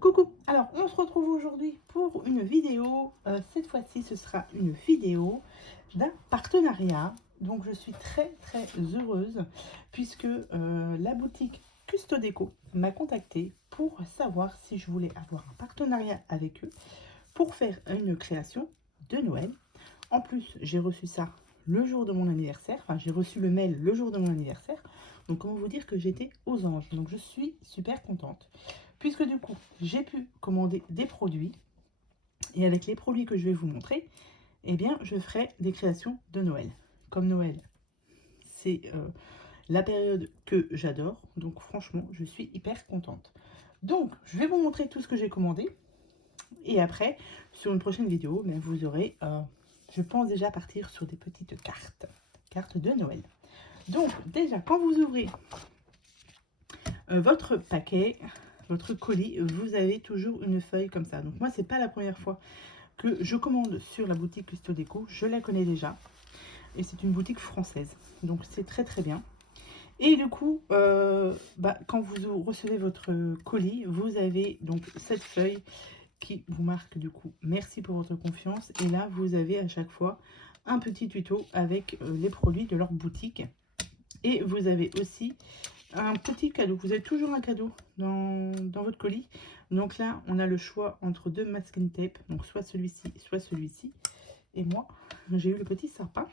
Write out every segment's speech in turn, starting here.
Coucou, alors on se retrouve aujourd'hui pour une vidéo. Cette fois-ci ce sera une vidéo d'un partenariat. Donc je suis très heureuse puisque la boutique Custodeco m'a contacté pour savoir si je voulais avoir un partenariat avec eux pour faire une création de Noël. En plus j'ai reçu ça le jour de mon anniversaire, enfin j'ai reçu le mail le jour de mon anniversaire. Donc comment vous dire que j'étais aux anges, donc je suis super contente. Puisque du coup, j'ai pu commander des produits. Et avec les produits que je vais vous montrer, eh bien, je ferai des créations de Noël. Comme Noël, c'est la période que j'adore. Donc franchement, je suis hyper contente. Donc, je vais vous montrer tout ce que j'ai commandé. Et après, sur une prochaine vidéo, ben, vous aurez, je pense déjà partir sur des petites cartes. Cartes de Noël. Donc, déjà, quand vous ouvrez votre paquet, votre colis, vous avez toujours une feuille comme ça. Donc moi, c'est pas la première fois que je commande sur la boutique Custodeco. Je la connais déjà. Et c'est une boutique française. Donc c'est très bien. Et du coup, quand vous recevez votre colis, vous avez donc cette feuille qui vous marque du coup merci pour votre confiance. Et là, vous avez à chaque fois un petit tuto avec les produits de leur boutique. Et vous avez aussi un petit cadeau. Vous avez toujours un cadeau dans votre colis. Donc là, on a le choix entre deux masking tape. Donc soit celui-ci, soit celui-ci. Et moi, j'ai eu le petit sapin.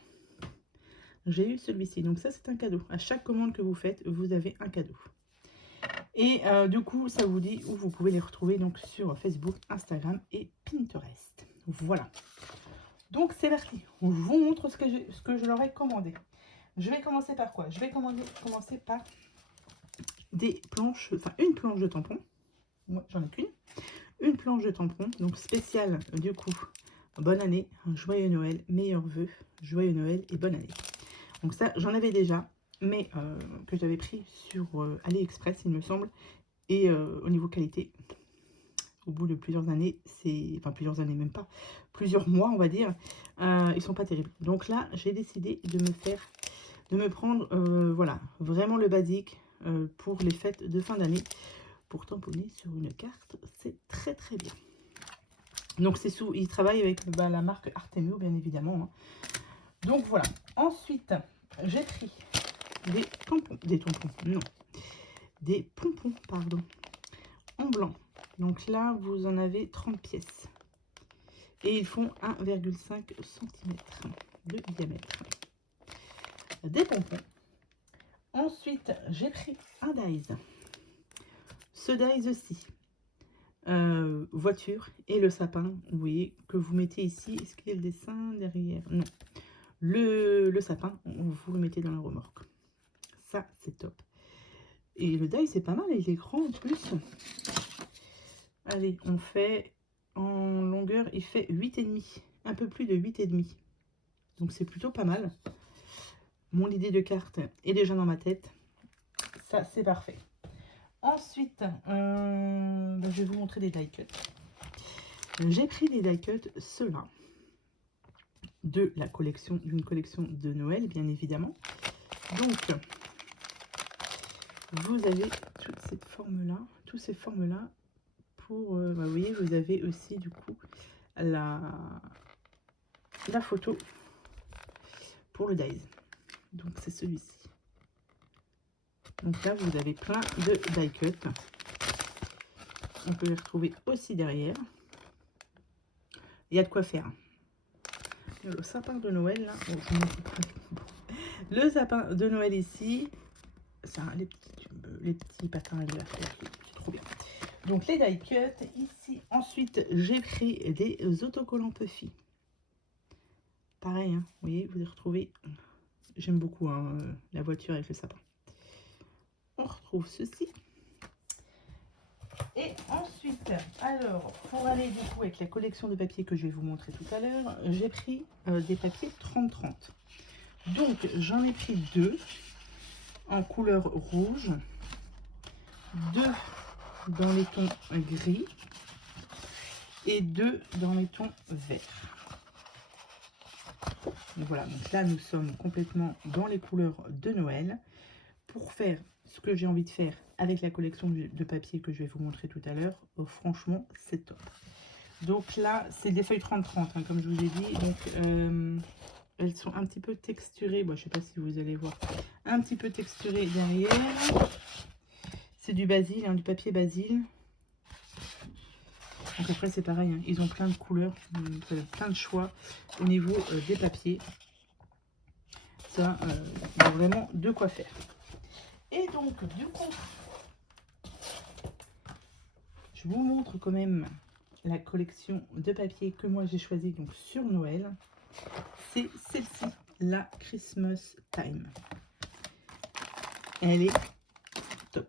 J'ai eu celui-ci. Donc ça, c'est un cadeau. À chaque commande que vous faites, vous avez un cadeau. Et du coup, ça vous dit où vous pouvez les retrouver donc sur Facebook, Instagram et Pinterest. Voilà. Donc c'est parti. Je vous montre ce que je leur ai commandé. Je vais commencer par quoi? Je vais commencer par des planches, enfin une planche de tampons. Moi, j'en ai qu'une. Une planche de tampons, donc spéciale du coup. Bonne année, joyeux Noël, meilleurs vœux, joyeux Noël et bonne année. Donc ça, j'en avais déjà, mais que j'avais pris sur AliExpress, il me semble. Et au niveau qualité, au bout de plusieurs années, enfin plusieurs années même pas, plusieurs mois on va dire, ils sont pas terribles. Donc là, j'ai décidé de me prendre, voilà, vraiment le basique pour les fêtes de fin d'année. Pour tamponner sur une carte, c'est très bien. Donc c'est ils travaillent avec la marque Artemio, bien évidemment. Hein. Donc voilà. Ensuite, j'ai pris des pompons, pardon, en blanc. Donc là, vous en avez 30 pièces. Et ils font 1,5 cm de diamètre. Des pompons. Ensuite, j'ai pris un dies. Ce dies-ci, voiture et le sapin, vous voyez, que vous mettez ici. Est-ce qu'il y a le dessin derrière? Non. Le sapin, vous le mettez dans la remorque. Ça, c'est top. Et le die, c'est pas mal, il est grand en plus. Allez, on fait en longueur, il fait 8,5. Un peu plus de 8,5. Donc c'est plutôt pas mal. Mon idée de carte est déjà dans ma tête. Ça, c'est parfait. Ensuite, je vais vous montrer des die cuts. J'ai pris des die cuts, ceux-là, de la collection, d'une collection de Noël, bien évidemment. Donc, vous avez toute cette forme-là, tous ces formes-là. Pour, vous voyez, vous avez aussi du coup la photo pour le dies. Donc c'est celui-ci. Donc là, vous avez plein de die cut. On peut les retrouver aussi derrière. Il y a de quoi faire. Le sapin de Noël, là. Oh, le sapin de Noël ici. Ça, les petits patins de la fleur. C'est trop bien. Donc les die cut ici. Ensuite, j'ai pris des autocollants Puffy. Pareil, hein, vous voyez, vous les retrouvez. J'aime beaucoup hein, la voiture avec le sapin. On retrouve ceci. Et ensuite, alors, pour aller du coup avec la collection de papiers que je vais vous montrer tout à l'heure, j'ai pris des papiers 30-30. Donc, j'en ai pris deux en couleur rouge, deux dans les tons gris et deux dans les tons verts. Donc voilà, donc là, nous sommes complètement dans les couleurs de Noël. Pour faire ce que j'ai envie de faire avec la collection de papier que je vais vous montrer tout à l'heure. Franchement, c'est top. Donc là, c'est des feuilles 30-30, hein, comme je vous ai dit. Donc, elles sont un petit peu texturées. Bon, je ne sais pas si vous allez voir. Un petit peu texturées derrière. C'est du basil, hein, du papier basil. Donc après, c'est pareil. Hein, ils ont plein de couleurs, plein de choix au niveau des papiers. Ça, il y a vraiment de quoi faire. Et donc, du coup, je vous montre quand même la collection de papier que moi j'ai choisi donc sur Noël. C'est celle-ci, la Christmas Time. Elle est top.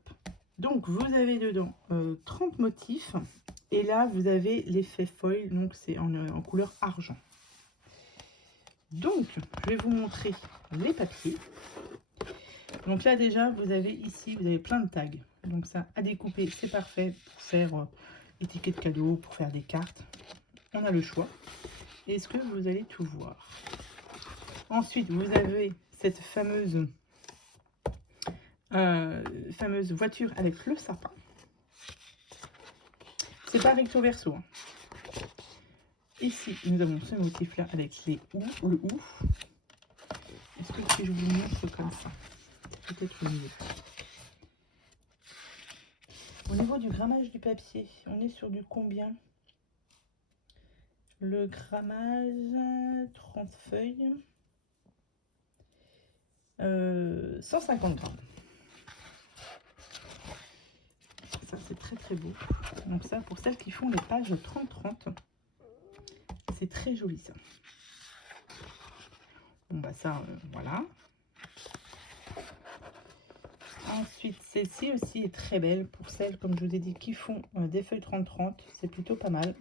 Donc, vous avez dedans 30 motifs. Et là, vous avez l'effet foil. Donc, c'est en couleur argent. Donc, je vais vous montrer les papiers. Donc là, déjà, vous avez ici, vous avez plein de tags. Donc ça, à découper, c'est parfait pour faire étiquette cadeau, pour faire des cartes. On a le choix. Est-ce que vous allez tout voir? Ensuite, vous avez cette fameuse voiture avec le sapin. C'est pas recto verso. Hein. Ici, nous avons ce motif-là avec les ou, le ou. Est-ce que si je vous montre comme ça, c'est peut-être mieux. Au niveau du grammage du papier, on est sur du combien? Le grammage, 30 feuilles, 150 grammes. Ça, c'est très très beau. Donc ça, pour celles qui font les pages 30-30, c'est très joli ça. Bon bah ça, voilà. Ensuite, celle-ci aussi est très belle pour celles, comme je vous ai dit, qui font des feuilles 30-30. C'est plutôt pas mal.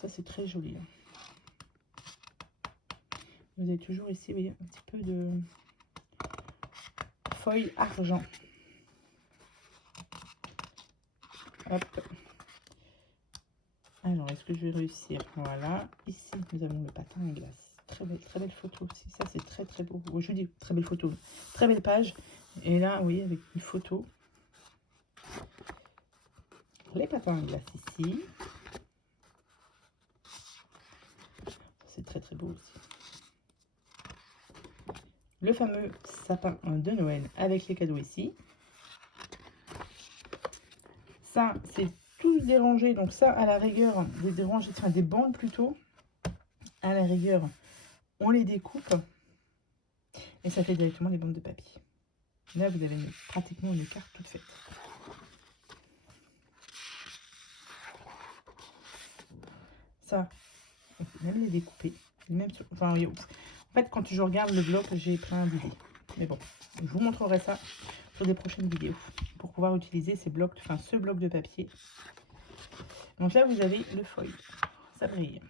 Ça, c'est très joli. Vous avez toujours ici, vous voyez, un petit peu de feuille argent. Hop. Alors, est-ce que je vais réussir? Voilà. Ici, nous avons le patin à glace. Très belle photo aussi. Ça, c'est très très beau. Je vous dis, très belle photo. Très belle page. Et là, vous voyez, avec une photo. Les patins à glace ici. C'est très très beau aussi. Le fameux sapin de Noël avec les cadeaux ici. Ça, c'est tout dérangé. Donc ça, à la rigueur, des dérangés, enfin des bandes plutôt. À la rigueur, on les découpe. Et ça fait directement les bandes de papier. Là, vous avez pratiquement une carte toute faite. Ça, on peut même les découper. Même sur, enfin, en fait, quand je regarde le bloc, j'ai plein d'idées. Mais bon, je vous montrerai ça sur des prochaines vidéos pour pouvoir utiliser ces blocs, enfin ce bloc de papier. Donc là, vous avez le foil. Ça brille.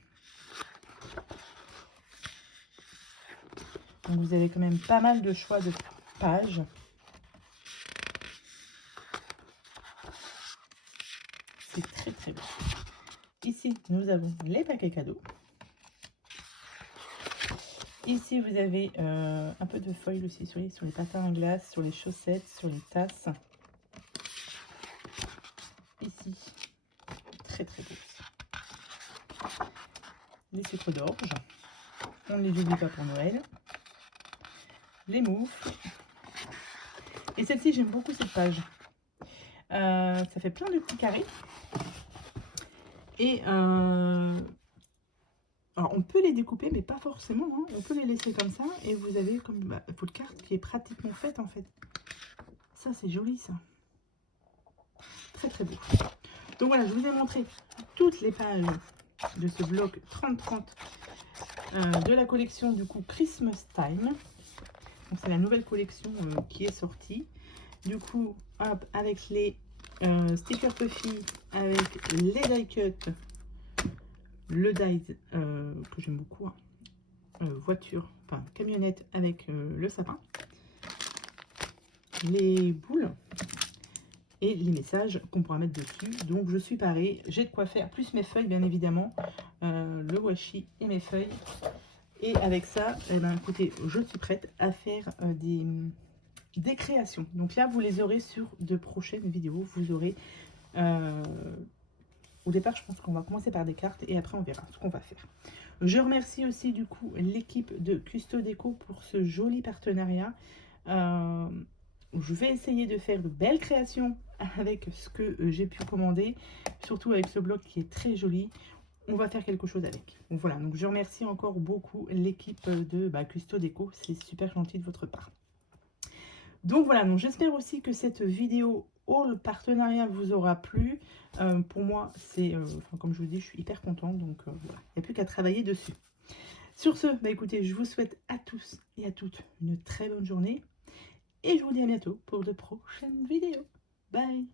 Donc vous avez quand même pas mal de choix de pages. C'est très très beau. Ici, nous avons les paquets cadeaux. Ici, vous avez un peu de foil aussi sur les patins à glace, sur les chaussettes, sur les tasses. Ici, très très beau. Les sucres d'orge. On ne les oublie pas pour Noël. Les moufles. Et celle-ci, j'aime beaucoup cette page. Ça fait plein de petits carrés. Et alors on peut les découper, mais pas forcément. Hein. On peut les laisser comme ça. Et vous avez comme votre carte qui est pratiquement faite en fait. Ça, c'est joli ça. Très très beau. Donc voilà, je vous ai montré toutes les pages de ce bloc 30-30 de la collection du coup Christmas Time. Donc c'est la nouvelle collection qui est sortie. Du coup, hop, avec les stickers Puffy, avec les die cut, le die que j'aime beaucoup, hein, voiture, enfin camionnette avec le sapin, les boules et les messages qu'on pourra mettre dessus. Donc je suis parée, j'ai de quoi faire, plus mes feuilles bien évidemment, le washi et mes feuilles. Et avec ça, eh ben, écoutez, je suis prête à faire des créations. Donc là, vous les aurez sur de prochaines vidéos. Vous aurez... au départ, je pense qu'on va commencer par des cartes et après on verra ce qu'on va faire. Je remercie aussi du coup l'équipe de Custo Déco pour ce joli partenariat. Je vais essayer de faire de belles créations avec ce que j'ai pu commander, surtout avec ce bloc qui est très joli. On va faire quelque chose avec. Donc voilà, donc je remercie encore beaucoup l'équipe de Custo Déco, c'est super gentil de votre part. Donc voilà, donc j'espère aussi que cette vidéo haul partenariat vous aura plu. Pour moi, c'est, comme je vous dis, je suis hyper contente, donc voilà, il n'y a plus qu'à travailler dessus. Sur ce, écoutez, je vous souhaite à tous et à toutes une très bonne journée. Et je vous dis à bientôt pour de prochaines vidéos. Bye!